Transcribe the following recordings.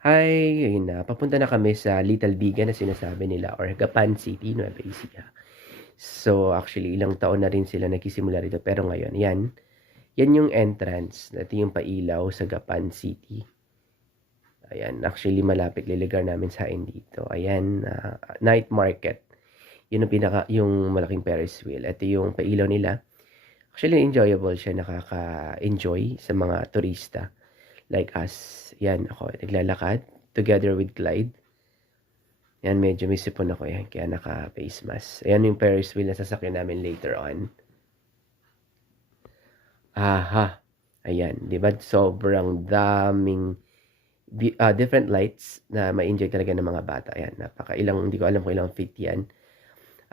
Hi, ayun na, papunta na kami sa Little Bigan na sinasabi nila or Gapan City, Nueva Ecija. So, actually ilang taon na rin sila nagsisimula rito pero ngayon, yan yung entrance, ito yung pailaw sa Gapan City. Ayan, actually malapit liligar namin sa dito. Ayan, night market. Yun ang yung malaking Ferris wheel. Ito yung pailaw nila. Actually, enjoyable siya, nakaka-enjoy sa mga turista like us. Yan, ako naglalakad together with Clyde. Yan, medyo may sipon ako yan, kaya naka-face mask. Ayan yung Ferris wheel na sasakyan namin later on. Aha, ayan, di ba? Sobrang daming different lights na ma-enjoy talaga ng mga bata. Ayan, hindi ko alam kung ilang feet yan.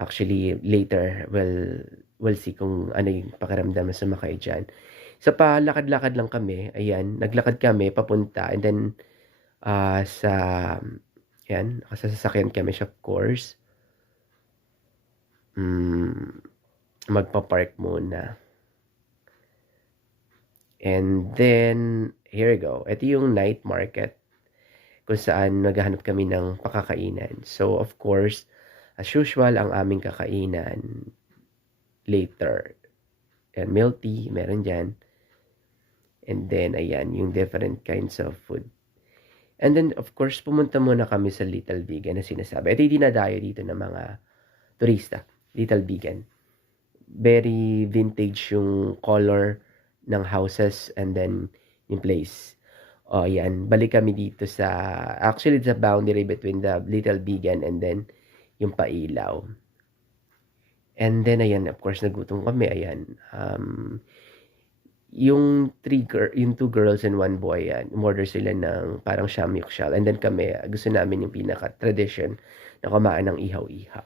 Actually, later, we'll see kung ano yung pakiramdam na sumakay dyan. Sa palakad-lakad lang kami, ayan, naglakad kami papunta, and then, sa, yan, nakasasakyan kami siya, of course. Magpa-park muna. And then, here we go. Ito yung night market kung saan naghahanap kami ng pakakainan. So, of course, as usual, ang aming kakainan later. And milk tea, meron dyan. And then, ayan, yung different kinds of food. And then, of course, pumunta muna kami sa Little Bigan na sinasabi. Ito yung dinadayo dito ng mga turista. Little Bigan. Very vintage yung color ng houses and then yung place. O, yan. Balik kami dito sa, actually, the boundary between the Little Bigan and then yung Pailaw. And then, ayan, of course, nagutom kami. Ayan. Yung two girls and one boy, yan, umorder sila ng parang shamyokshal. And then kami, gusto namin yung pinaka-tradition na kumain ng ihaw-ihaw.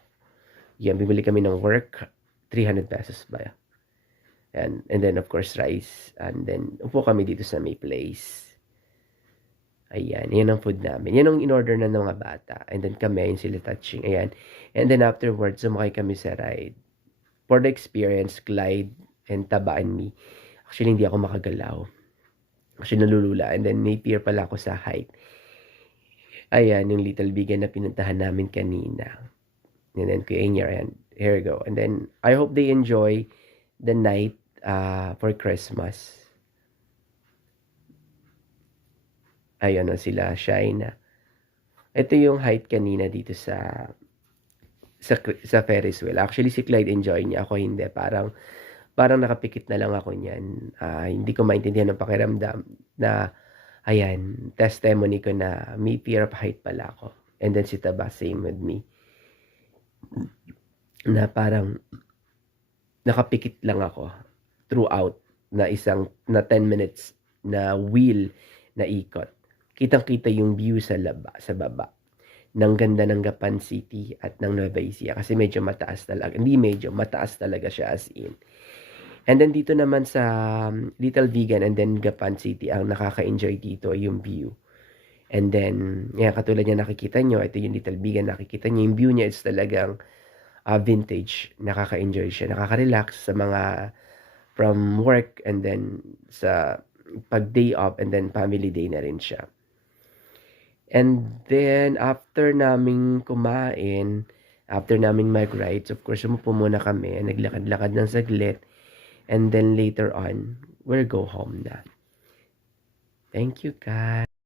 Yan, bibili kami ng work, 300 pesos ba? And then, of course, rice. And then, upo kami dito sa may place. Ayan, yan ang food namin. Yan ang in-order na ng mga bata. And then kami, yun sila touching. Ayan. And then afterwards, sumakay kami sa ride. For the experience, Clyde and Taba and me, actually, hindi ako makagalaw. Actually, nalulula. And then, may fear pala ako sa height. Ayan, yung Little Bigan na pinuntahan namin kanina. And then, Kuya Inyar, ayan. Here we go. And then, I hope they enjoy the night for Christmas. Ayun na sila, Shaina. Ito yung height kanina dito sa Ferris wheel. Actually, si Clyde enjoy niya. Ako hindi. Parang nakapikit na lang ako niyan. Hindi ko maintindihan ng pakiramdam na, ayan, testimony ko na may fear of height pala ako. And then si Taba, same with me. Na parang nakapikit lang ako throughout na 10 minutes na wheel na ikot. Kitang-kita yung view sa baba. Ng ganda ng Gapan City at ng Nueva Ecija kasi medyo mataas talaga. Hindi medyo, mataas talaga siya as in. And then dito naman sa Little Bigan and then Gapan City, ang nakaka-enjoy dito yung view. And then, katulad niya nakikita nyo, ito yung Little Bigan, nakikita nyo, yung view niya is talagang vintage. Nakaka-enjoy siya, nakaka-relax sa mga from work and then sa pag day off and then family day na rin siya. And then, after naming kumain, after naming mag-rides, of course, umupo muna kami, naglakad-lakad ng saglit, and then later on, we'll go home na. Thank you, guys.